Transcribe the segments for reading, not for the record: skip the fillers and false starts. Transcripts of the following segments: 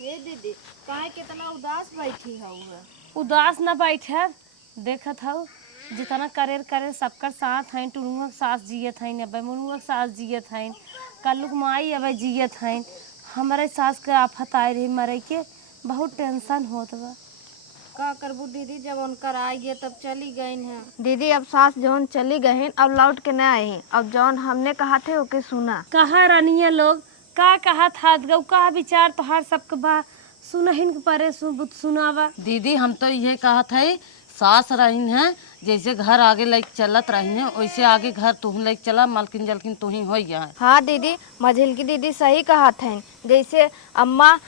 हे दीदी काहे कितना उदास बैठी हूँ। उदास न बैठे, देखत हूँ जितना करेर करेर सबकर साथ हैं। टुनुआ के सास जियत हैं, अब मुनुआ के सास जियत हैं, कल्लुक माई अब जियत हैं। हमारे सास के आफत आए रही मरे के, बहुत टेंशन होत बा। का करबू दीदी, जब उनकर आई है तब चली गई हैं। दीदी अब सास जौन चली गई अब लौट के न आई। अब जौन हमने कहा थे ओके सुना। कहा रानिया लोग का कहा था गौ का विचार तोहार सबके बा, सुनहिन के परे सुनावा। दीदी हम तो ये कहा थे सास रही हैं, जैसे घर आगे लेके चलत रही हैं वैसे आगे घर तुम लेके चला, मलकिन जलकिन तू ही हो गया है। हाँ दीदी, मझिल की दीदी सही कहा थे। जैसे अम्मा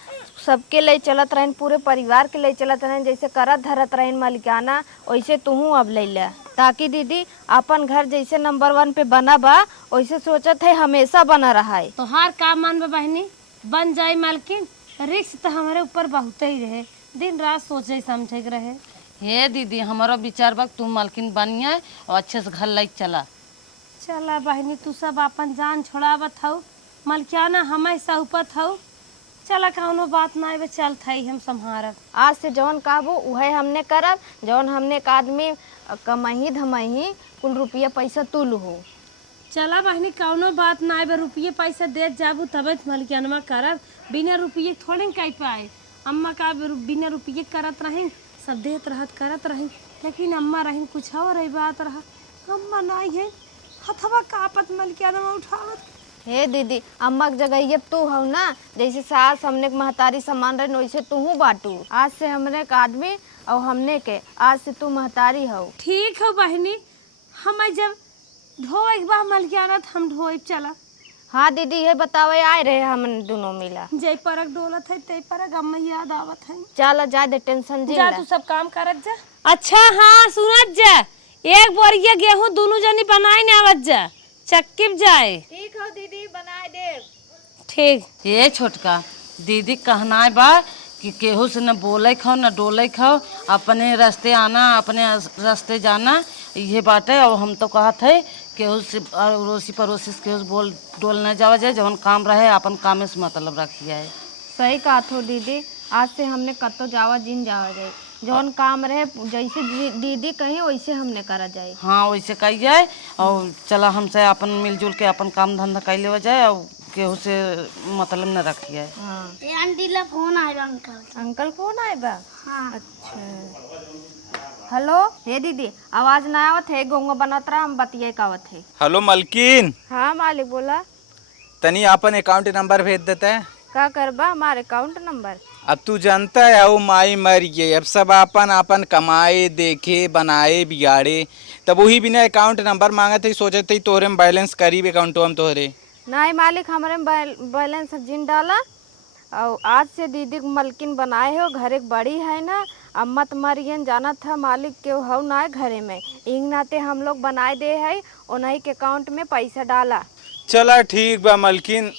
सबके ले चलत रहन, पूरे परिवार के ले चलत रहन, जैसे करत धरत रहन मालिकाना, वैसे तू अब ले ला। ताकि दीदी अपन घर जैसे नंबर 1 पे बना बा वैसे सोचत है हमेशा बना रहा है। तोहार का मन बा बहनी, बन जाए मालकिन। रिक्स तो हमारे ऊपर बहुत ही रहे, दिन रात सोचे समझे रहे। हे दीदी हमारा विचार बा तुम मालकिन बनिए और अच्छे से घर लेके चला। चला बहनी, तू सब अपन जान छोड़ावत हऊ, मलकियाना हमें सहुपत हऊ। चला कौनो बात ना है, चल थई हम संभारब। आज से जौन कहबो वह हमने करब। जौन हमने एक आदमी कमाही धमाही कुल रुपया पैसा तू लू। चला बहनी कौनो बात ना है, रुपये पैसा दे जाबू तबे मलकियानमा करब। बिना रुपये थोड़े कह पाए। अम्मा का बिना रुपये करत रही, सब देत रहत करत रही, लेकिन अम्मा रही कुछ और रही बात रहा। अम्मा नहीं है, हथवा कापत मलकियानमा उठावत। हे दीदी, अम्मा के जगह ये तू हो ना, जैसे सास हमने के महतारी समान रहे वैसे तू हूँ बाटू। आज से हमने एक आदमी और हमने के आज से तू महतारी हो। ठीक हो बहनी, हम जब ढोए बा मलकियाना हम ढोए चला। हाँ दीदी, ये बतावे आए रहे हम दोनों मिला। जय परक डोलत है तय परक अम्मा याद आवत है। चल ज्यादा टेंशन जी जा तू सब काम करत जा। अच्छा हाँ सुनत जा, एक बोरिया गेहूं दोनों जनी बनाई ने आवत जा, चक्कीब जाए। ठीक हो दीदी, बनाए दे। ठीक। ये छोटका दीदी कहना बा कि केहू से न बोले खाओ न डोले खाओ, अपने रास्ते आना अपने रास्ते जाना, ये बात है। और हम तो कहा थे केहू से अड़ोसी पड़ोसी से केहू से बोल डोल न जावा जाए, जवन काम रहे अपन काम से मतलब रखिए है। सही कहा थो दीदी, आज से हमने कतो जावा जिन जावा जाए, जौन काम रहे जैसे दीदी कहीं वैसे हमने करा जाए। हाँ वैसे कही जाए, और चला हमसे अपन मिलजुल के अपन काम धंधा कर ले जाए, और केहू से मतलब न रखिए। हाँ आंटी ला फोन आएगा अंकल फोन आए बा। हाँ। अच्छा हेलो। हे दीदी आवाज ना आवत है, गोंगा बनत रहा हम बतिया कावत है। हेलो मलकिन, हाँ मालिक बोला। तनी अपन अकाउंट नंबर भेज देता है। का करबा हमारे अकाउंट नंबर? अब तू जानता है वो माई मर गई, अब सब अपन अपन कमाए देखे बनाए बिगाड़े, तब वही बिना अकाउंट नंबर मांगे थे, सोचे थे तोहरे में बैलेंस करीब अकाउंट हम तोहरे। नहीं मालिक, हमारे में बैलेंस जिन डाला और आज से दीदी मलकिन बनाए हो। घर एक बड़ी है ना, अम्मा तुम्हारी जाना था मालिक के हो ना है घरे में, इंग नाते हम लोग बनाए दे है, उन्हीं के अकाउंट में पैसा डाला। चला ठीक बा मलकिन,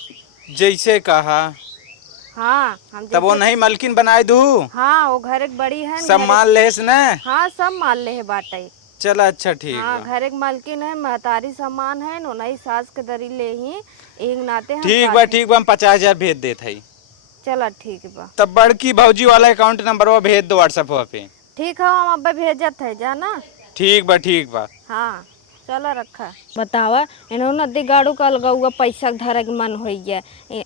जैसे कहा। हाँ हम तब वो नहीं मलकिन बनाए दू। हाँ वो घर एक बड़ी है, सब मान लेस न। हाँ सब मान ले है बाटे। चला अच्छा ठीक हाँ बा। घर एक मालकिन है, महतारी सामान है, उन्हीं सास के दरी ले ही इंग नाते हम ठीक बा ठीक बा, हम 50,000 भेज देते है। चला ठीक बा। तब बड़की भौजी वाला अकाउंट नंबर वो भेज दो व्हाट्सएप पे। ठीक है, हम अब भेजत है जाना। ठीक बा ठीक बा। हाँ चलो रखा। बतावा इन्होंने नदी गाड़ू का लगाऊगा पैसा धरे के मन हो गया।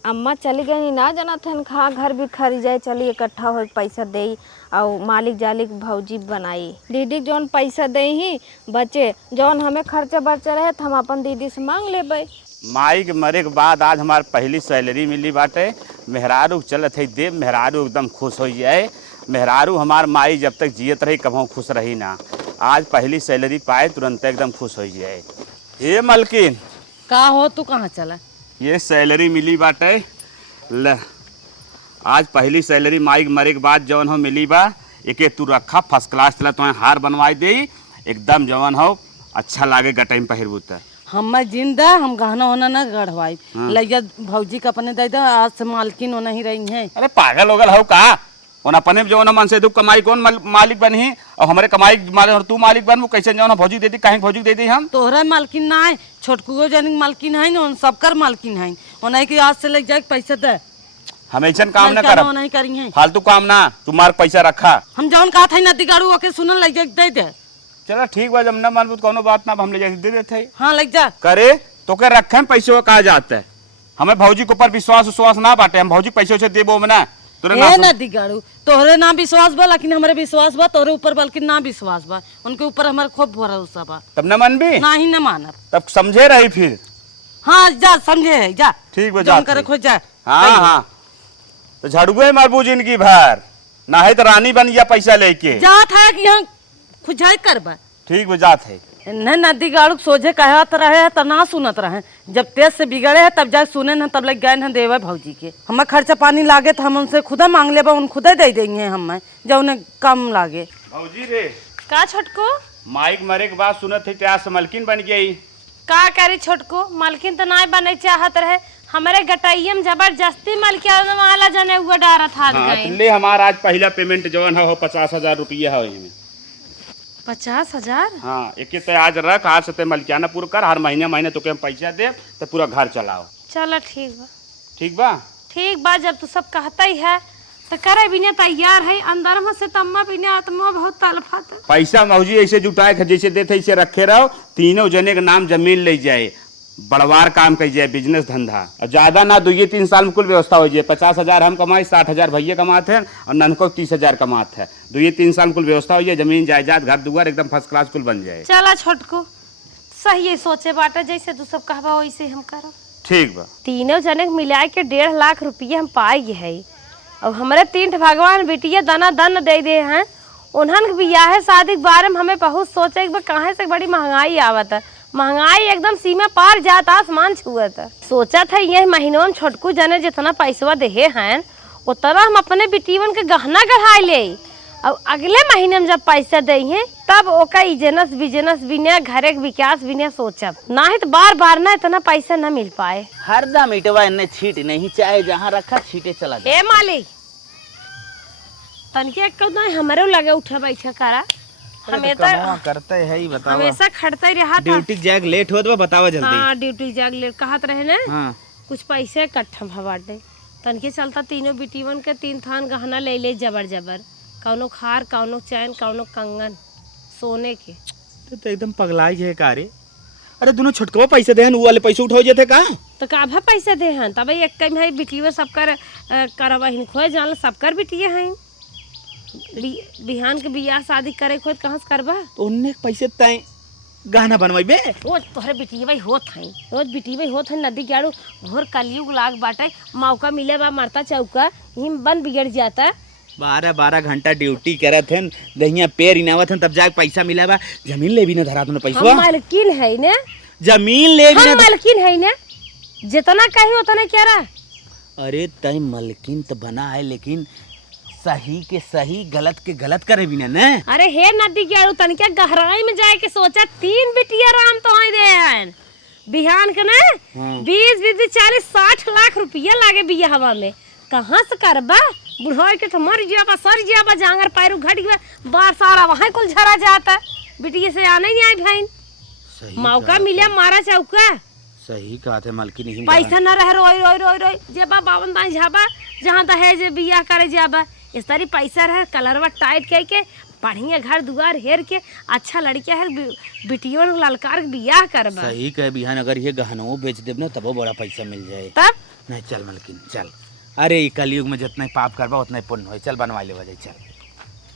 अम्मा चली गई ना जाना था, खा घर भी खरी जाए, चली इकट्ठा हो पैसा दे और मालिक जालिक भौजी बनाई। दीदी जौन पैसा दे ही बचे, जौन हमें खर्चा बचे रहे तो हम अपन दीदी से मांग लेबै। माई के मरे के बाद आज हमार पहली सैलरी मिली बाटे। मेहरारू चलत है देव, मेहरारू एकदम खुश हो जाए। मेहरारू हमार माई जब तक जियत रही कभी खुश रही ना, आज पहली सैलरी पाए तुरंत एकदम खुश हो जाए। ये मलकिन का हो तू कहाँ चला? ये सैलरी मिली बाटे, ल आज पहली सैलरी माई के मरे के बाद जवन हो मिली बा, एके तू रखा फर्स्ट क्लास। चला तुम्हें हार बनवाई दे, एकदम जवन हो अच्छा लागे गटाई में पहिरबू त। हम जिंदा हम गहना होना न गढ़वाई। लैया भौजी का अपने दे दो, आज से मालकिन होना ही रही है। अरे पागल होगल हो का, उन अपने जो ना मन से दुख कमाई कौन मालिक बनी, और हमारे कमाई और तू मालिक बन, वो कैसे जो ना भौजी दे दी, कहीं भौजी दे दी हम। तोहरा मालकिन ना है, छोटकुओ जन मालकिन है ना, सबकर मालकिन है। उन्हें की आज से ले जाए पैसा दे। हम ऐसा काम ना क्या करब, नहीं करी है। फालतू काम ना, तुम्हार पैसा रखा। हम जौन कहा था नदी गाड़ू ओके सुनन लग दे दे। चलो ठीक बा, जब न मानबूत कोनो बात ना, हम ले जाके दे देते। हाँ लग जा करे तो के रखे पैसे कहा जाता है, हमें भौजी के ऊपर विश्वास ना बाटे, हम भौजी पैसे उसे देबो में ना तुरे ना ए नदी गाड़ू तोहरे ना विश्वास बा, लेकिन हमारे विश्वास बा तोहरे ऊपर, बल्कि ना विश्वास बा, उनके ऊपर हमारे खूब भरोसा बा। तब न मन भी ना ही न मानब। तब समझे रही फिर। हाँ जा समझे है जा, ठीक बा, जौन जा करे खोज जा। हाँ हाँ, तो झड़ुए मारबू जिंदगी भर, ना है तो रानी बन गया पैसा लेके। जात है कि यहाँ खुजाई करबा। ठीक बा, जात है। न नदी गाड़ू सोझे कहत रहे तो ना सुनत रहे, जब तेज से बिगड़े है तब जा सुने न, तब लग गए न देवे भौजी के। हमें खर्चा पानी लागे तो हम उनसे खुदा मांग लेबा, उन खुदा दे देंगे हमें जो उन्हें कम लागे। भौजी रे, का छोटको माइक मरे के बाद सुनत है त्यास से मलकिन बन गई। का करी छोटको, मालकिन तो ना बने चाहत रहे, हमारे गटाइये में जबरदस्ती मालकिन वाला जने हुआ डारत हाथ हाँ, गए। तो ले हमारा आज पहला पेमेंट जवन है 50,000 रुपया है इसमें। 50,000? हाँ, एक तो आज रख, आज से ते मलकियाना पूरा कर, हर महीने महीने तो हम पैसा दे तो पूरा घर चलाओ। चलो ठीक बा, ठीक बा। ठीक बा, जब तू सब कहता ही है तो करे बिना तैयार है, अंदर में से तम्मा बिना आत्मा बहुत तलफत है। पैसा मौजी ऐसे जुटाए के जैसे देते ऐसे रखे रहो, तीनों जने के नाम जमीन ले जाए, बड़वार काम कर जाए, बिजनेस धंधा, और ज्यादा ना 2-3 साल में कुल व्यवस्था हो जाए। 50,000 हम कमाए, 60,000 भैया कमाते हैं, और ननको 30,000 कमाते हैं। 2-3 साल में कुल व्यवस्था हो जाए, जमीन जायदाद घर दुआर एकदम फर्स्ट क्लास कुल बन जाए। चला छोटको, सही है, सोचे बाटे जैसे तू सब कहबा वैसे हम करब। ठीक बा। तीनों जने के मिला के 1.5 लाख रुपये हम पाए है, और हमारे 3 भगवान बेटिया दाना दन दे दे हैं। उन्हन बियाह है शादी के बारे में हमें बहुत सोचे कि कहाँ से बड़ी महंगाई आवत है, महंगाई एकदम सीमा पार जाता, आसमान छुअत है। सोचा था ये महीनों में छोटकू जने जितना पैसा दे हैं उतना हम अपने बेटीवन के गहना गढ़ाई ले, और अगले महीने में जब पैसा दे हैं तब ओका इजनस बिजनस बिना घरे के विकास बिना सोचब, ना ही तो बार बार ना इतना पैसा न मिल पाए। हरदम इटवा इन्ने छीट नहीं, चाहे जहाँ रखा छीटे चला जाए। ए मालिक तनके कौन हमारे लगे उठा बैठा करा, हमेशा करते है ही, बताओ हमेशा खड़ते रहा था। ड्यूटी जैग लेट होत बा, बतावा जल्दी। हाँ ड्यूटी जाग ले कहत रहे ना, हाँ कुछ पैसे इकट्ठा भवाटे तनके चलता तीनों बेटीवन के 3 थान गहना ले ले जबर जबर, कौनो खार, कौनो चैन, कौनो कंगन सोने के। तो एकदम पगलाई है का रे। अरे दोनों छोटकवा पैसे दे, वो वाले पैसे उठाओ जाते का। तो काभा पैसे दे हैं, तब एक कम है बेटिया सबकर करवा हिन खोए जान सबकर बेटिया हैं, बिहान के बियाह शादी करे खोज कहाँ से करबा। तो उनने पैसे तय गहना बनवाइबे। रोज तोहरे बिटिया भाई होत हैं, रोज बिटिया भाई होत हैं, नदी गाड़ू घोर कलयुग लाग बाटे, मौका मिले बा मरता चौका हिम बन बिगड़ जाता। 12 घंटा ड्यूटी करत हैं, दहिया पैर इनावत हैं, तब जाके पैसा मिला बा। जमीन ले भी ना धरा तुमने पैसा। हम मालकिन है ने, जमीन ले भी हम ना। मालकिन है ने, जितना कही उतना क्या रहा। अरे तय मलकिन तो बना है, लेकिन सही के सही गलत के गलत करे भी ना। अरे हे नदी गाड़ू तनिके गहराई में जाए के सोचा, 3 बिटिया राम तो आई दे हैं बिहान के ना 20 40 60 लाख रुपया लागे बिया हवा में, कहाँ से करबा। बुढ़ाई के तो मर जाबा, सर जाबा, जांगर पैरू घट गया, बार सारा वहाँ कुल झरा जाता, बिटिया से आने नहीं आई भाई। मौका मिले मारा चौका, सही कहा थे मलकिन। ही पैसा न रहे रोई रोई रोई रोई जेबा 52 दाई झाबा, जहाँ दहेज बियाह करे जाबा, इस तारी पैसा रहे कलरवा टाइट करके बढ़िया घर दुआर हेर के अच्छा लड़किया है बिटियों ललकार के बियाह करबा। सही कहे बिहान, अगर ये गहनों बेच देब ना तबो बड़ा पैसा मिल जाए। तब नहीं चल मलकिन चल। अरे ई कलयुग में जितना पाप करबा उतना पुण्य होए। चल बनवा ले वजह,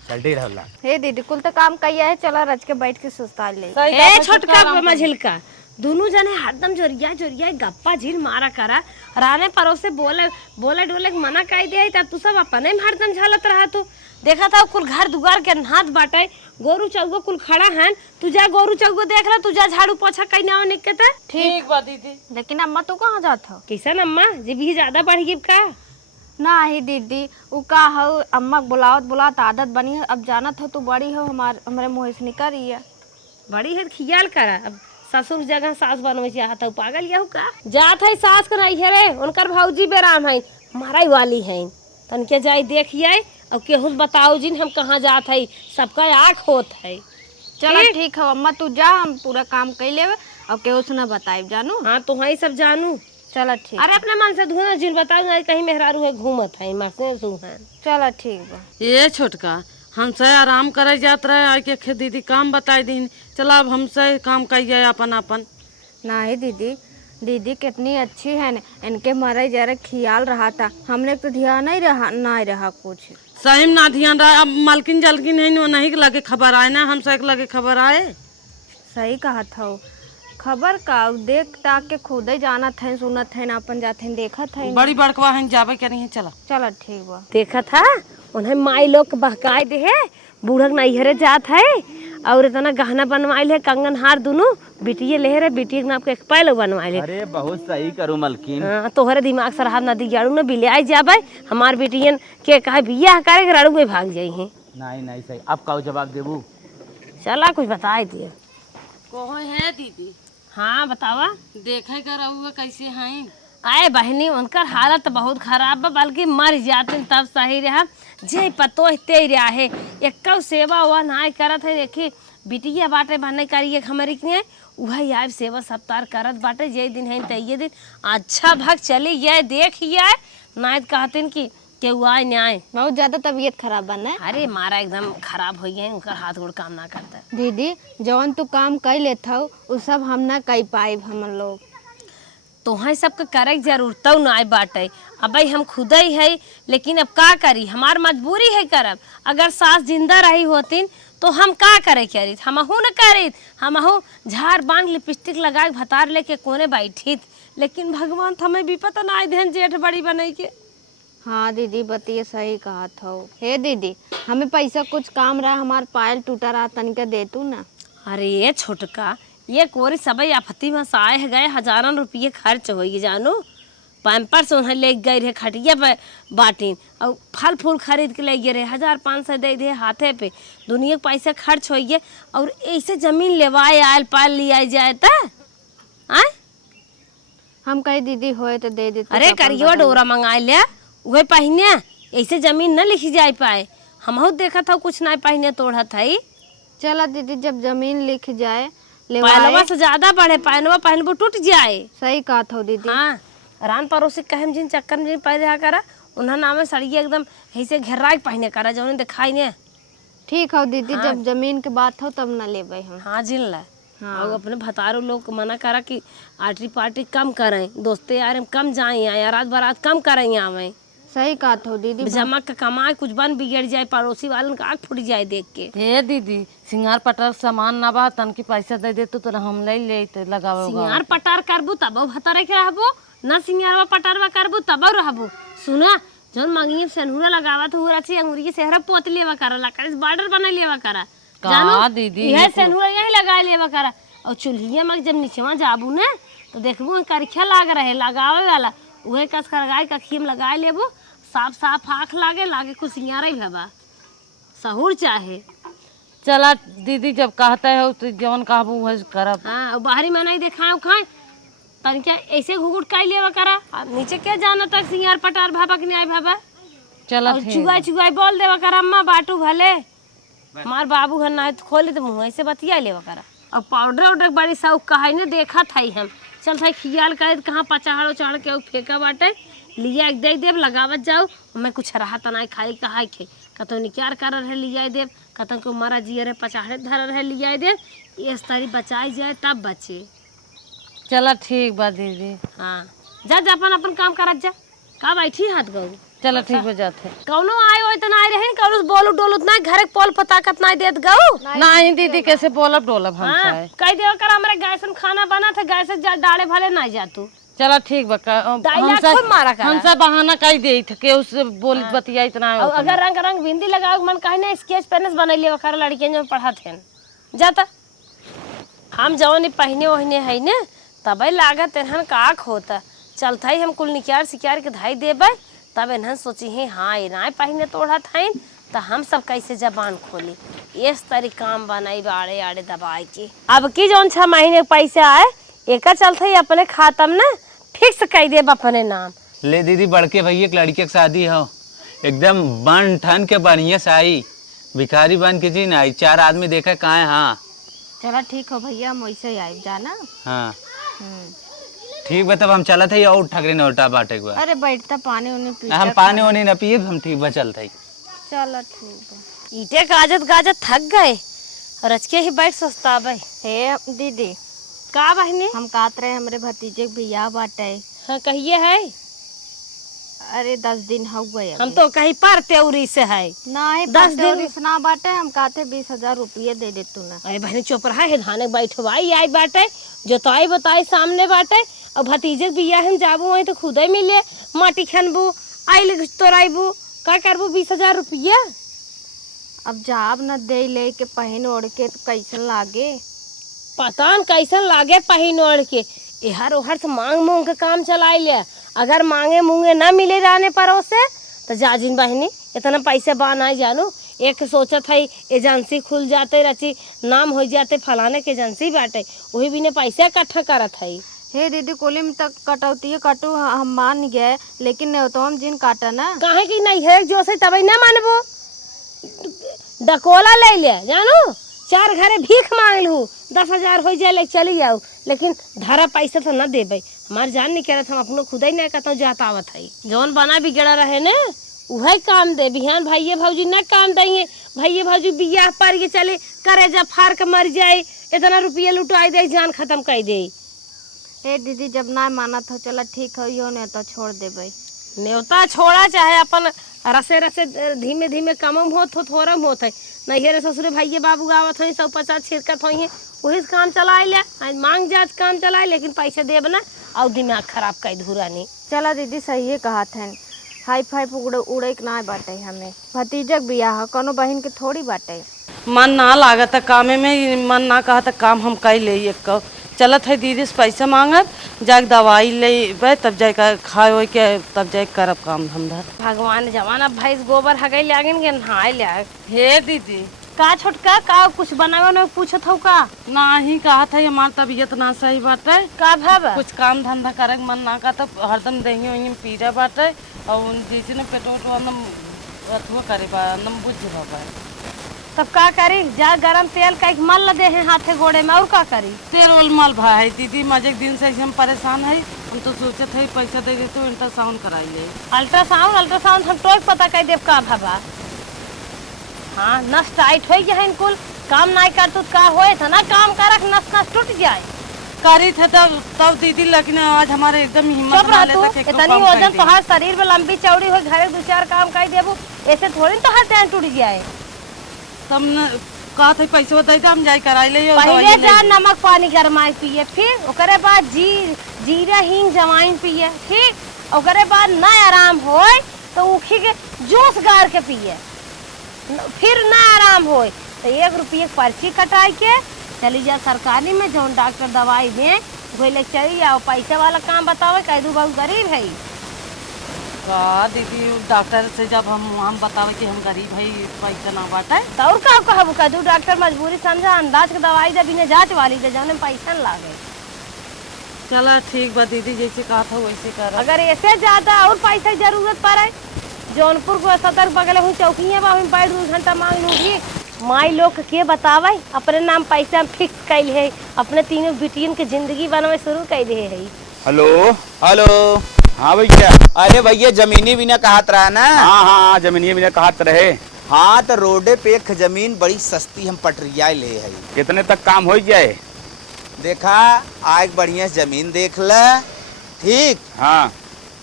चल डेढ़ होला। हे दीदी कुल तो काम कहिया है, चला रच के बैठ के सुस्ता ले। ए छोटका मझिलका दोनों जने हरदम जोरिया जोरिया गप्पा झील मारा करा, राने परोसे बोले बोले डोले मना कह दे, तब तू सब अपने में हरदम झलत रहा। तू देखा था कुल घर दुआर के हाथ बाटे, गोरू चौगो कुल खड़ा है, तू जा गोरू चौगो देख ला, तू जा झाड़ू पोछा कहीं ना निकलता। ठीक बा दीदी। लेकिन अम्मा तू कहाँ जात हो? कैसा अम्मा जी भी ज्यादा बढ़ गई का? ना ही दीदी वो का हो, अम्मा बुलावत बुलावत आदत बनी है, अब जानत हो तू बड़ी हो, हमारे मुँह से निकल रही है। बड़ी है खियाल करा, अब ससुर जगह सास बनवे चाहता हूँ, पागल यहू का जात है सास का नहीं है रे, उनकर भौजी बेराम है माराई वाली है, तन के जाई देखिए और केहू बताओ जिन हम कहाँ जात है, सबका आँख होत है। चलो ठीक है अम्मा तू जा, हम पूरा काम कर लेवे और केहू से ना बताए जानू। हाँ तो वही सब जानू। चलो ठीक। अरे अपने मन से धुआं जिन बताऊ ना कहीं मेहरारू है घूमत है मरसे सुहान। चलो ठीक बा। ये छोटका हमसे आराम करे जात रहे आके खे दीदी काम बताई दी। चला अब हमसे काम कहिए अपन अपन। नहीं दीदी, दीदी कितनी अच्छी है न, इनके मारे जरा ख्याल रहा था, हमने तो ध्यान नहीं रहा कुछ। सही में ना ध्यान रहा। अब मालकिन जलकिन है नहीं लगे खबर आए ना, हमसे लगे खबर आए। सही कहा था वो। खबर का देख ताक के खुद ही जाना था, सुनत है ना अपन जाते हैं देखा था। बड़ी बड़कवा है जावे क्या नहीं है। चला चलो ठीक बा। देखा था उन्हें माई लोग के बहकाए दे है, बूढ़क नैहरे जात है और इतना गहना बनवाइल है, कंगन हार दोनों बिटिये ले रहे, बिटिये के नाम के एक पैलो बनवाइल है। अरे बहुत सही करू मलकिन। हाँ, तोहरे दिमाग से रहा नदी गाड़ू न बिले आई जाबे, हमार बिटियन के कहे बिया करे के राड़ू में भाग जाई है। नहीं सही। अब का जवाब देबू? चला कुछ बताई दिए। कौन है दीदी? हाँ बतावा। देखे कर रहुआ कैसे हैं? आए बहनी उनकर हालत बहुत खराब बा, बल्कि मर जाते तब सही रहा। जे पतो ते रहा है एक सेवा हुआ ना करत है। देखी बिटिया बाटे बने करिए हमारी के वही आए सेवा सप्ताह करत बाटे। जे दिन है तये दिन अच्छा भाग चली जाए देखिए ना कहते कि केहू आए न आए। बहुत ज्यादा तबीयत खराब बना है। अरे मारा एकदम खराब हो गए, उनका हाथ गोड़ काम ना करता। दीदी जौन तू काम कर लेता वो सब हम ना कर पाए हम लोग। तोहें सबके करे के जरूरत ना आए बाटे। अब भाई हम खुद ही है, लेकिन अब का करी, हमार मजबूरी है करब। अगर सास जिंदा रही होतीन तो हम का करे करी, हमहू न करी, हमहू झाड़ बांध लिपस्टिक लगा के भतार लेके कोने बैठी। लेकिन भगवान हमें भी पता ना आए देन जेठ बड़ी बने के। हाँ दीदी बतिए सही कहा था। हे दीदी हमें पैसा कुछ काम रहा, हमार पायल टूटा रहा, तनिका दे तू ना। अरे छोटका ये कोरी सबई आफती में आए गए, हजारों रुपये खर्च हो गए जानू। पैम्पर्स उन्हें ले गए रहे खटिया पे बाटीन और फल फूल खरीद के ले गए रहे, 1500 दे दे हाथे पे। दुनिया के पैसे खर्च हो गए और ऐसे जमीन लेवाए आयल पाल लिया जाए तो आए। हम कहीं दीदी होए तो दे देते। अरे करियो डोरा मंगा लिया वही पहने, ऐसे जमीन न लिखी जाए पाए। हम देखा था कुछ ना पहने तोड़ा था। चला दीदी जब जमीन लिख जाए पैनवा से ज्यादा बढ़े, पैनवा पहनबो टूट जाए। सही कहा था दीदी। हाँ रान पड़ोसी कहम जिन चक्कर में पहले करा उन्हें नामे सड़िए एकदम ऐसे घेरा पहने करा जो दिखाई ने। ठीक है दीदी। हाँ। जब जमीन के बात हो तब न लेबे हम। हाँ जिन ला। हाँ। और अपने भतारू लोग को मना करा कि आर्टी पार्टी कम करें, दोस्ते यार कम जाए, या रात बरात कम करें आवे। सही कहा था दीदी। जमा का कमाए कुछ बन बिगड़ जाए, पड़ोसी वालन का आग फूट जाए देख के। हे दीदी सिंगार पटार सामान ना बा, तन की पैसा दे दे तो हम ले लगावे। सिंगार पटार करबू तब भतारे के रहबो ना, सिंगारवा पटारवा करबू तब रहबू। सुना जौन मंगिए सेनुरा लगावत हुआ अच्छी अंगूरी के सेहरा पोत लेवा करा, लकड़ी बॉर्डर बना लेवा करा। का दीदी यह सेनुरा यही लगा लेवा करा। और चूल्हिया में जब नीचवा जाबू ना तो देखबू करखिया लाग रहे लगावे वाला, वही कस कर गाय कखी में लगा लेबू। साफ साफ आँख लागे कुछ सिंगारा ही भबा सहूर चाहे। चला दीदी जब कहता है तो जवन कहबू वही करब। हाँ और बाहरी में नहीं देखाए खाए तनिका ऐसे घुघुट काई लेवा करा। अब नीचे क्या जाना तक सिंगार पटार भाबा कि नहीं भाबा। चला चुगाई बोल देवा करा अम्मा बाटू भले हमार बाबू है ना तो खोले तो मुँह ऐसे बतिया लेवा करा। और पाउडर वाउडर बड़ी शौक कहा ने देखा था हम। चल था खियाल करे कहाँ पचाड़ो चढ़ के फेंका बाटे लिया एक दे देव लगावत जाओ। मैं कुछ रहा तना खाई कहा खे कतो निकार कर रहे लिया देव, कतो को मरा जिये रहे पचाड़े धर रहे लिया देव। इस तारी बचाई जाए तब बचे। चला ठीक बा दीदी। हाँ जा अपन अपन काम करत जा। का बैठी हाथ गऊ। चला ठीक हो जाते। कौनो आए हो तो ना रहे कौनो बोलू डोलत ना घर के पोल पताकत ना देत गऊ। नहीं दीदी कैसे बोलब डोलब हम हाँ कह देव कर हमरे गैसन खाना बना था गैस डाले भले ना जा तू। चला ठीक बा। हमसे बहाना कही दे के उससे बोली बतिया इतना। अगर रंग रंग बिंदी लगाओ मन कहे ना स्केच पेन बना लिया कर लड़कियन जो पढ़त हैं जाता। हम जवन पहने वहने है ने तब लागत एहन काक होता चलता ही हम कुल निकार सिकार के धाई देबे तब एहन सोची है हाँ ना पहने तोड़ा था तो हम सब कैसे जबान खोली। इस तरीके काम बनाई आड़े आड़े दबाई के। अब की जौन 6 महीने पैसे आए एक चलते ही अपने खाता में ना फिक्स कर दे अपने नाम। ले दीदी बड़के भैया के लड़के की शादी हो एकदम बन ठन के बढ़िया से आई, भिखारी बन के जी ना 4 आदमी देखा कहाँ है। हाँ चला ठीक हो भैया हम वैसे ही आए जाना। हाँ ठीक बा, तब हम चलत है और ठगरे नोटा बाटे के बा। अरे बैठता पानी उन्हें पी हम पानी वानी न पिए, हम ठीक बा चलते। चलो ठीक है। ईटे गाजत गाजत थक गए और अचके ही बैठ सस्ता भाई। हे दीदी, का बहनी? हम कहत रहे हमरे भतीजे के बियाह बाटे। हाँ कहिए है। अरे 10 दिन हो गए। हम तो कहीं पर त्योरी से है। नहीं 10 दिन इतना बाटे, हम कहते 20,000 रुपये दे दे तू ना। अरे बहनी चुप रहा है, धाने बैठवाई आई बाटे, जोताई बताई सामने बाटे, और भतीजे के बियाह हम जाबू वहीं तो खुदे मिले, माटी खनबू आई तोराइबू, का करबू 20,000 रुपया? अब जाब न दे ले के पहन ओढ़ के तो कैसन लागे? पता न कैसन लागे पहन ओढ़ के। एहर ओहर से मांग मूंग के काम चलाई ले, अगर मांगे मूंगे ना मिले रहने पर उसे तो जाजिन बहनी इतना पैसे बाना जानू। एक सोचत है एजेंसी खुल जाते रची, नाम हो जाते फलाने के एजेंसी बाटे, वही भी ने पैसा इकट्ठा करत है। हे दीदी कोली में तक कटौती कटू हम मान गए, लेकिन नहीं तो हम जिन काटा ना काहे की नहीं है जो से तब ना मानबो। डकोला ले ले जानू, 4 घरे भीख मांग लू, 10,000 हो जाए ले चली जाऊ, लेकिन धारा पैसा तो न दे भाई। हमार जान नहीं करत, हम अपनो खुद ही नहीं कहता जाता आवत है। जौन बना बिगड़ा रहे ने वही काम दे। बिहान भाइये भौजी न काम दे, भाइये भौजी बियाह पर के चले करे जब फार के मर जाए, इतना रुपया लुटाई दे, जान खत्म कर दे। हे दीदी जब ना मानत हो चला ठीक हो, यो नहीं तो छोड़ दे भाई। न्योता छोड़ा चाहे अपन रसे रसे धीमे धीमे कमम होत हो थोड़म होत है। नहीं रे ससुरे भाइये बाबू गावत है 150 छिड़कत है, वही से काम चलाए ले। आज मांग जात काम चलाए, लेकिन पैसे देब ना और दिमाग खराब कर धुरानी। चला दीदी सही है कहा था, हाई फाई उड़े के ना बाटे। हमें भतीजक बियाह कोनो बहन के थोड़ी बाटे। मन ना लागत कामे में, मन ना कहत काम हम कई ले एक चलत है दीदी से पैसा मांगब, जाके दवाई ले तब जाके खाए हो के तब जाके करब काम धंधा। भगवान जमाना भैंस गोबर हगई लागिन के नहाए ले। हे दीदी का छोटका का कुछ बनावे न पूछत हो का? ना ही कहा था हमार तबीयत ना सही बाटे, का भाव कुछ काम धंधा करे के मन ना का, तब हरदम दही वही में पीरा बाटे, और जैसे न पेटो अथवा करे बा नम बुझ बाबा। तब का करी? जा गरम तेल का मल ल दे हैं हाथे गोड़े में, और का करी? तेल वाल मल भा है दीदी, मजे दिन से हम परेशान है। हम तो सोचत है पैसा दे दे तो अल्ट्रासाउंड कराई ले। अल्ट्रासाउंड हम टोक पता कर देव का भाबा। हाँ नस टाइट हो गया है, कुल काम नहीं कर तो का होए था ना, काम करक नस नस टूट जाए। करी थे तब दीदी, लेकिन आज हमारे एकदम हिम्मत ना लेता कि इतनी वजन तो हर शरीर में लंबी चौड़ी हो, घरे 2-4 काम कर देबू, ऐसे थोड़ी तो हर टाइम टूट जाए। तब न कहा था पैसे बताई थे हम जाए कराई ले। पहले जा नमक पानी गरमाई पिए, फिर ओकरे बाद जीरा हींग जवाइन पिए, ठीक ओकरे बाद ना आराम होए तो उखी के जूस गार के पिए, फिर ना आराम होए तो 1 रुपये पर्ची कटाई के चली जा सरकारी में, जौन डॉक्टर दवाई दें वही चली जाओ। पैसे वाला काम बतावे कह दू बहुत गरीब है का दीदी, डॉक्टर से जब हम बतावे कि हम गरीब है पैसा ना बाटे तो और का कहबू कह दू डॉक्टर मजबूरी समझा, अंदाज के दवाई दे बिना जांच वाली दे, जौन में पैसा न लागे। चला ठीक बा दीदी, जैसे कहा था वैसे कर। अगर ऐसे ज्यादा और पैसा की जरूरत पड़े, जौनपुर को सदर बगल हुई चौकियाँ बा, बैठ 2 घंटा मांग लूँगी। माई लोग के बतावे अपने नाम पैसा फिक्स कैल है, अपने तीनों बेटियन के जिंदगी बनवे शुरू कर दे है। हेलो हेलो, हाँ भैया। अरे भैया जमीनी भी ना कहत रहा ना। हाँ जमीनिया भी कहत रहे। हाँ तो रोडे पे एक जमीन बड़ी सस्ती हम पटरिया ले है। कितने तक काम हो जाए? देखा आज बढ़िया जमीन देख ल, ठीक। हाँ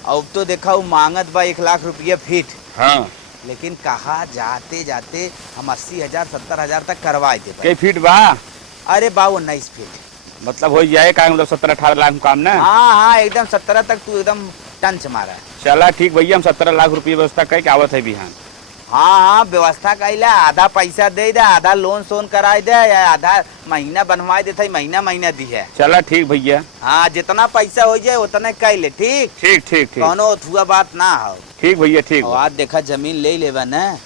अब तो देखा वो मांगत बा 1 लाख रुपया फीट। हाँ लेकिन कहा जाते जाते हम 80,000 70,000 तक करवाए दे। कई फीट बा? अरे बा 19 फीट मतलब हो जाए का, मतलब 17-18 लाख काम ना? हाँ हाँ एकदम 17 तक तू एकदम टंच मारा है। चला ठीक भैया, हम 17 लाख रुपये व्यवस्था करके आवत है बिहान। हाँ हाँ व्यवस्था कैला, आधा पैसा दे दे, आधा लोन सोन कराए दे, या आधा महीना बनवाए देते, महीना दी है। चला ठीक भैया। हाँ जितना पैसा हो जाए उतना कैले, ठीक ठीक ठीक ठीक कोनो अथुआ बात ना हो। ठीक भैया ठीक। आज देखा जमीन ले लेबा न,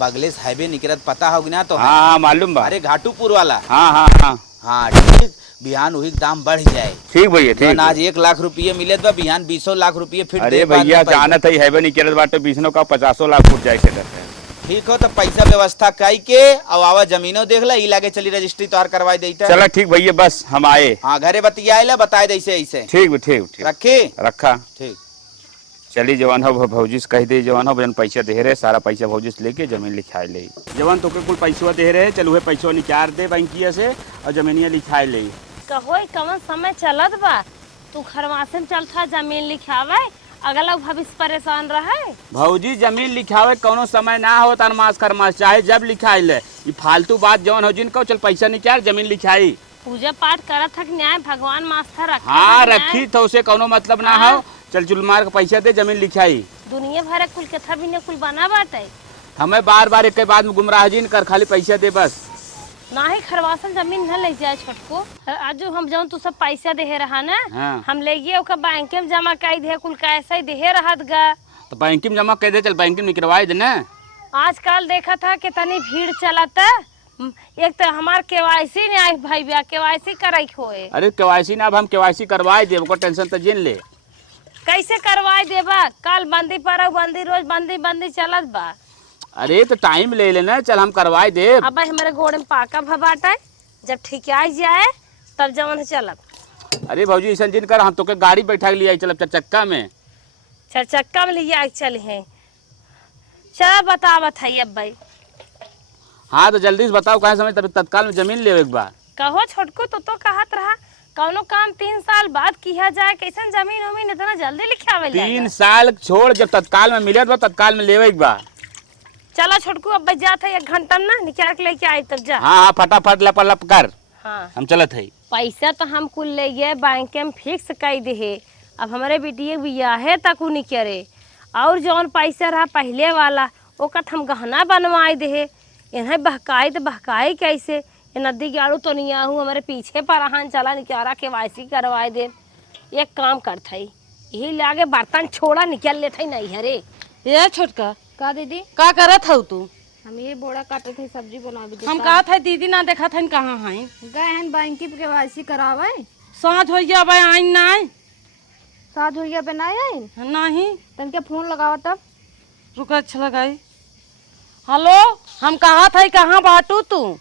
बगले से हाईवे निकलत पता होगी ना तो। हाँ हाँ मालूम बा। अरे घाटूपुर वाला। हाँ हाँ हाँ हाँ ठीक, बिहान वही दाम बढ़ जाए। ठीक भैया ठीक। आज 1 लाख रुपये मिले बा, बिहान 20 लाख रुपये फिर। अरे भैया जानत है हैवे निकलत बाटे 20 का 50 लाख फुट जाए से करते हैं। ठीक हो तो पैसा व्यवस्था कई के और आवा जमीनो देख ला, ई लागे चली रजिस्ट्री तोहार करवाई देता। चलो ठीक भैया, बस हम आए। हाँ घरे बतिया बताए दैसे ऐसे। ठीक ठीक ठीक रखी रखा। ठीक चली जवान हो भौजी से कह दे, जवान हो बजन पैसा दे रहे, सारा पैसा भौजी से लेके जमीन लिखाए ले। जवान तो कुल पैसा दे रहे, चल वह पैसा निकाल दे बैंकिया से और जमीनिया लिखाए ले। कहो कौन समय चलत बा, तू खरवासन चलता जमीन लिखावे, अगला भविष्य परेशान रहे। भौजी जमीन लिखावे कोनो समय ना हो, तनमास खरमास चाहे जब लिखाई ले। ये फालतू बात जवान हो जिनको चल पैसा निकाल जमीन लिखाई। पूजा पाठ करत थक न्याय भगवान मास्टर रखा। हाँ रखी तो उसे कोनो मतलब ना हो, चल चुल मार के पैसा दे जमीन लिखाई। दुनिया भर कुल कथा भी कुल बना बाटे। हमें बार बार एक बाद में गुमराह जी कर, खाली पैसा दे बस। ना ही खरवासन जमीन न ले जाए छोटको। आज हम जौन तू सब पैसा दे रहा ना, हाँ। हम ले गए ओका बैंक में जमा कर दे, कुल कैसे ही दे रहत गा। तो बैंक में जमा कर दे, चल बैंक में निकलवाई दे ना। आजकल देखा था कितनी भीड़ चलता। एक तो हमार केवाईसी नहीं आई भाई, ब्याह केवाईसी कराई होए। अरे केवाईसी ना, अब हम केवाईसी करवाई दे, को टेंशन तो जिन ले। कैसे करवाई देबा? कल बंदी पर बंदी, रोज बंदी बंदी चलत बा। अरे तो टाइम ले लेना, चल हम करवाई दे। अब हमारे गोड़ में पाका भबाटा, जब ठीक आ जाए तब जवन चलब। अरे भौजी ऐसा जिन कर, हम तो के गाड़ी बैठा लिया चल चक्का में। चार चक्का में लिया चल है। चल बतावत है अब भाई। हाँ तो जल्दी से बताओ, कहाँ समय तत्काल में जमीन ले एक बार। कहो छोटको तो कहत रहा कौनो काम 3 साल बाद किया जाए, कैसन जमीन उमीन इतना जल्दी लिखावे जाए। 3 साल छोड़, जब तत्काल में मिले तो तत्काल में लेवे एक बार। चला छोटको अब जाता है 1 घंटा में ना निकाल के लेके आई तब जा। हाँ हाँ फटाफट लप लप कर। हाँ हम चलत है। पैसा तो हम कुल ले गए बैंक में फिक्स कर दे। अब हमारे बेटिए बियाहे तक नहीं करे, और जौन पैसा रहा पहले वाला ओका हम गहना बनवाए दे। इन्हें बहकाई तो बहकाई कैसे? ये नदी गाड़ू तो नहीं आहू, हमारे पीछे पर आहन चला निकारा केवाईसी करवाए दे। एक काम करता है, यही लागे बर्तन छोड़ा निकल लेते नहीं हरे। ये छोटका का दीदी? का करत हऊ तू? हम ये बोड़ा काटे थे, सब्जी बनावे। हम कहा था दीदी ना देखा था कहाँ हैं? गए हैं बैंक की केवाईसी करावे। साँझ हो गया भाई, आइन ना आए? 7 हो गया बनाया नहीं। तन के फोन लगावा तब। रुका अच्छा लगाई। हेलो, हम कहा था कहाँ बाटू तू?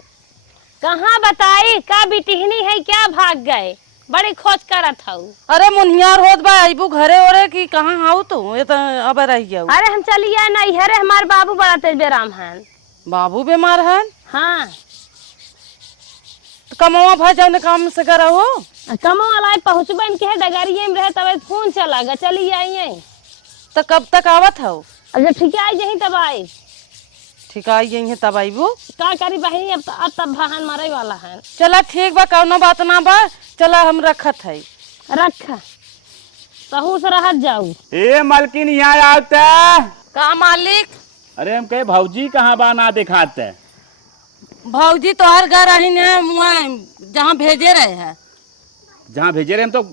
कहाँ बताई का बिटिहनी है क्या भाग गए? बड़ी खोज करत हूँ। अरे मुनियार होत बा, आइबू घरे ओरे की कहाँ हाउ तू? ये तो अब रह गया। अरे हम चलिए नहीं हरे, हमारे बाबू बड़ा तेज बेराम है। बाबू बीमार है? हाँ तो कमवा भजन काम से करो। कमो वाला पहुँचबन के डगरिये में रहे तब फोन चला गा, चली आई। तो कब तक आवत हो? अब जब ठीक आई जही तब आई। ठीक आई है तब आइबू। का करी बहनी, अब तब भान मारे वाला है। चला ठीक बा, कौनो बात ना बा, चला हम रखत है। रख सहू से रहत जाऊ। ए मालकिन यहाँ आवता। का मालिक? अरे हम कहे भौजी कहाँ बा ना दिखाते। भौजी तो हर घर आई ने, जहाँ भेजे रहे हैं। जहाँ भेजे रहे हम तो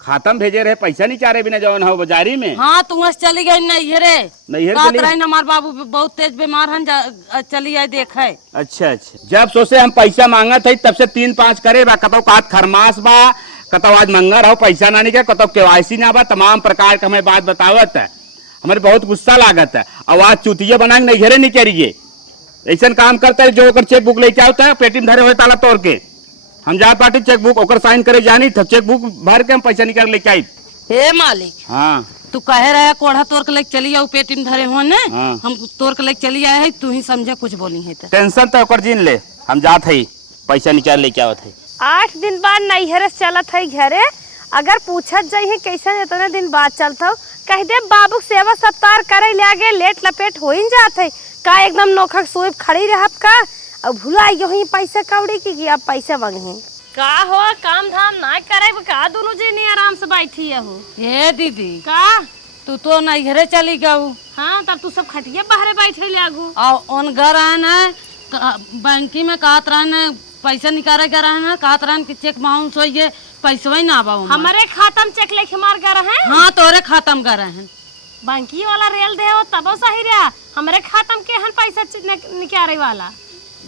खातम भेजे रहे, पैसा नहीं चाह रहे बिना जवान हो बाजारी में। हाँ तू वहाँ चली गई नैहरे। नैहर बात चली? रही ना, हमारे बाबू बहुत तेज बीमार हैं, चली आई देखे। अच्छा अच्छा, जब सोचे हम पैसा मांगा थे तब से 3-5 करे बा। कतो का खरमास बा, कतो आज मंगर हो पैसा ना निकले, कतो केवाईसी ना बा, तमाम प्रकार का हमें बात बतावत है। हमारे बहुत गुस्सा लागत है। और आज चुतिया बना के नैहरे नहीं करिए, ऐसा काम करता है। जो चेक बुक लेके आता है, पेटी में धरे हुए ताला तोड़ के हम जा पार्टी चेक बुक ओकर साइन करे जानी, तब चेक बुक भर के हम पैसा निकाल लेके आई। हे मालिक, हाँ तू कहे रहे कोढ़ा तोड़ के लेके चली आओ, पेटी में धरे हो ने। हाँ। हम तोड़ के लेके चली आए है, तू ही समझे कुछ बोली है तो। टेंशन तो ओकर जीन ले, हम जात है पैसा निकाल लेके आवत है। 8 दिन बाद नैहर चलत है घरे। अगर पूछत जाई कैसे इतने दिन बाद चलत हो, कह दे बाबू सेवा सत्कार करे लागे लेट लपेट हो ही जात है का, एकदम नोखक सोइब खड़ी रहत का। अब भूला यही पैसा कौड़ी की अब पैसा मांगे का हो, काम धाम ना करे का, दोनों जनी आराम से बैठी हो। हे दीदी, का तू तो नैहरे चली गऊ। हाँ तब तू सब खटिया बाहरे बैठे लागू। और उन घर आए न बैंकी में कहत रहे पैसा निकाले के रहे न, कहत रहे कि चेक बाउंस हो ये पैसा ही ना आवा। हमारे खाता में चेक लेके मार कर रहे। हाँ तोरे खाता में कर रहे हैं। बैंकी वाला रेल दे हो तब सही रहा, हमारे खाता में केहन पैसा निकाले वाला।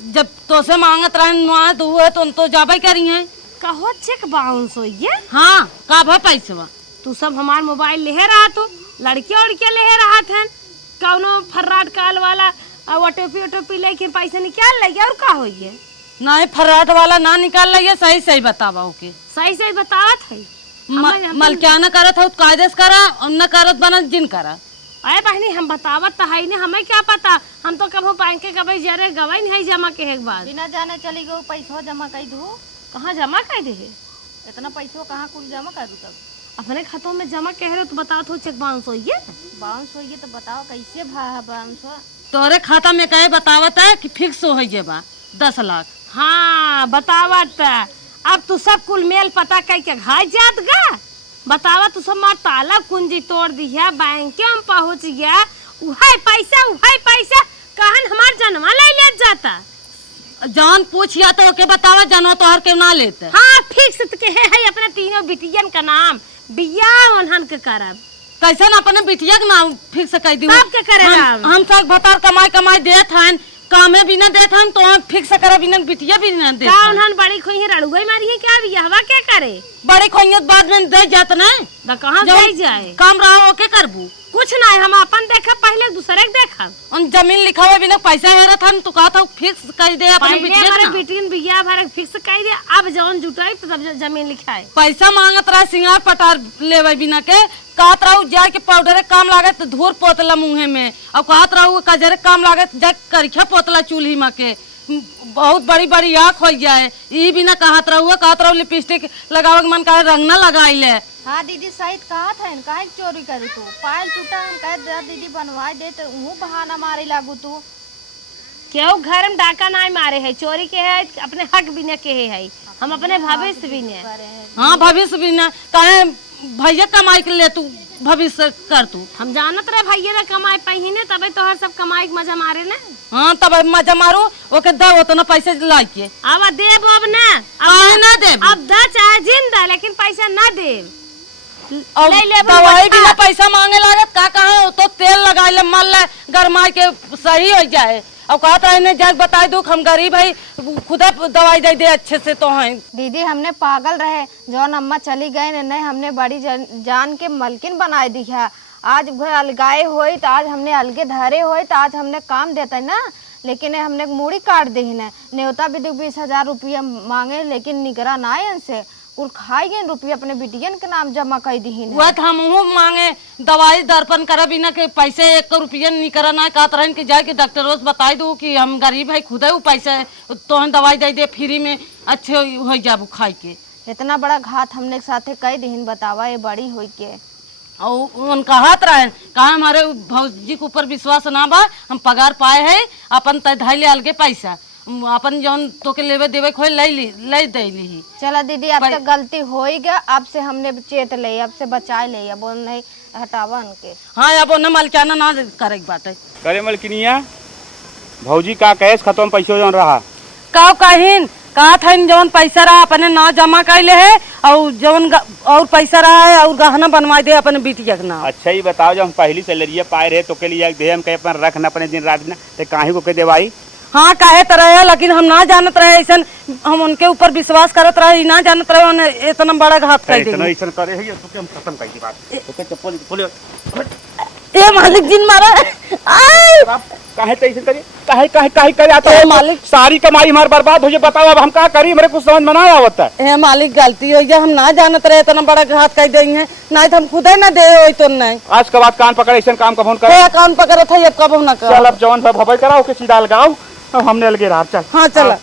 जब तो से मांगत रहे तो जाबे करी है। कहो चेक बाउंस हो ये? हाँ का भा पैसा? तू सब हमार मोबाइल ले रहा, तू लड़के उड़के ले रहा था, कौनो फर्राट काल वाला और ओटोपी लेके पैसा निकाल लेगी और का होइए? नहीं फ्रॉड वाला ना निकाल लिया, सही सही बतावा ओके। सही सही बतावत है। मलकियाना करत हो कायदे से करा और न करत बना जिन करा। अरे बहनी हम बतावत तो है नहीं, हमें क्या पता, हम तो कभी बैंक के गवाई जरे गवाई नहीं जमा के एक बार बिना जाने चली गई पैसा जमा कर दू। कहाँ जमा कर दे? इतना पैसा कहाँ कुल जमा कर दू? तब अपने खातों में जमा कह रहे तो बताओ तो चेक बाउंस होइए। बाउंस होइए तो बताओ कैसे बाउंस हो? तोरे खाता में कहे बतावत है कि फिक्स हो है बा 10 लाख। हाँ बतावत। अब तू सब कुल मेल पता कह के घाय जात गा। बतावा तू सब मार ताला कुंजी तोड़ दिया, बैंक में पहुंच गया, उहाई पैसा कहन हमार जनवा ले जाता। जान पूछिया तो ओके बतावा, जानो तो हर के ना लेते। हाँ फिक्स के है अपने तीनों बिटियन का नाम, बियाह उन्हन के करब। कैसे ना अपने बिटिया के नाम फिक्स कर दी? कब के करेगा? हम सब भतार कमाई देत हन, कामे भी ना देत हन, तो हम फिक्स करे बिना बिटिया भी ना देत। का उन्हन बड़ी खोई रड़ुई मारी है क्या? बियाहवा क्या करे? बड़ी खोइयत बाद में दे जात ना। द कहां जाई जाए? काम रहा ओके करबू कुछ नहीं, हम अपन देखा पहले दूसरे के देखा। उन जमीन लिखा हुआ बिना पैसा हेरत हन, तो कहा था फिक्स कर दे अपने बिटिया हमारे ना। बिटियन बियाह भर फिक्स कर दे। अब जौन जुटाई तब जमीन लिखाए। पैसा मांगत रहा सिंगार पटार लेवे बिना के, कहत रहू जाए के पाउडर काम लागत धूर पोतला मुँहे में, और कहत रहू कजरे काम लागत जाए करिखा पोतला चूल्ही में के, बहुत बड़ी बड़ी आँख हो जाए। ई बिना कहत रहू लिपस्टिक लगावे के मन करे रंग ना लगाई ले। हाँ दीदी सही कहा था, काहे चोरी करू तू? पायल टूटा हम कहे दीदी बनवाई दे तो उहू बहाना मारे लागू तू। क्यों घर में डाका नहीं मारे है, चोरी के है अपने हक बिना के है, हम अपने भविष्य भी ने। हाँ भविष्य भी ना कहे भैया कमाई के ले तू भविष्य कर तू। हम जानत रहे भैया ना कमाई पाई ने, तबे तोहर सब कमाई के मजा मारे ने। हाँ तब मजा मारो ओके दे उतना पैसे लाई के। अब देब अब ना, ना देब, अब दा चाहे जिंदा लेकिन पैसा ना देब। दवाई बिना पैसा मांगे लागत का कहा तो तेल लगा ले मल ले गरमाई के सही हो जाए। अब कहता है जग बताई दू हम गरीब है खुदा दवाई दे दे अच्छे से तो है। दीदी हमने पागल रहे, जौन अम्मा चली गए नहीं हमने बड़ी जान के मलकिन बनाए दी है। आज अलगाए होई तो आज हमने अलगे धरे होई तो आज हमने काम देता है ना, लेकिन हमने मूड़ी काट दी है। न्योता भी 20,000 रुपया मांगे लेकिन निगरा ना है इनसे, कुल खाई गए रुपया अपने बिटियन के नाम जमा कर दी है। वह हम मांगे दवाई दर्पण करे बिना के पैसे 1 रुपया निकरा ना, कहत रहन कि जाए कि डॉक्टर से बताई दू कि हम गरीब है खुद वो पैसे तो दवाई दे दे फ्री में अच्छे हो जाबू खाई के। इतना बड़ा घात हमने साथे कई दिन बतावा ये बड़ी होई के। और उनका हाथ रहे कहा हमारे भौजी के ऊपर विश्वास ना बा, हम पगार पाए है अपन तय धाई ले अलगे पैसा अपन जौन तो के लेवे देवे खोल ले दे ली। चला दीदी अब तक गलती हो ही गया, अब से हमने चेत ले, अब से बचाए ले, अब नहीं हटावा उनके। हाँ अब उन्हें मलकाना ना करे बात है। करे मलकिनिया भौजी का कैश खत्म पैसा जौन रहा का कहीन कहा था जौन पैसा रहा अपने ना जमा कर ले है और जौन और पैसा रहा है और गहना बनवा दे अपने बिटिया के नाम। अच्छा ही बताओ, जब हम पहली सैलरी पाए रहे तो के लिए दे हम कहे अपन रखना अपने दिन रात ना तो काहे को के देवाई। हाँ कहे तो रहे लेकिन हम ना जानत रहे ऐसा, हम उनके ऊपर विश्वास करत रहे, ना जानत रहे उन्हें इतना बड़ा घात कर देंगे। ऐसा करे है तो हम खत्म कर दी बात। ओके चप्पल खोलियो ए मालिक जिन मारा काहे तो ऐसे करे काहे काहे काहे करे आता है मालिक, सारी कमाई हमारी बर्बाद हो जाए। बताओ अब हम क्या करी, मेरे कुछ समझ में ना आवता है। ए मालिक गलती हो गया, हम ना जानत रहे इतना बड़ा घात कर देंगे, ना तो हम खुद ही ना दे हो तो नहीं। आज के बाद कान पकड़ ऐसा काम कब करे कान पकड़ था ये कब ना कर। चल अब जौन भभई कराओ के सीधा लगाओ, हमने अलगे रहा। चल हाँ चला।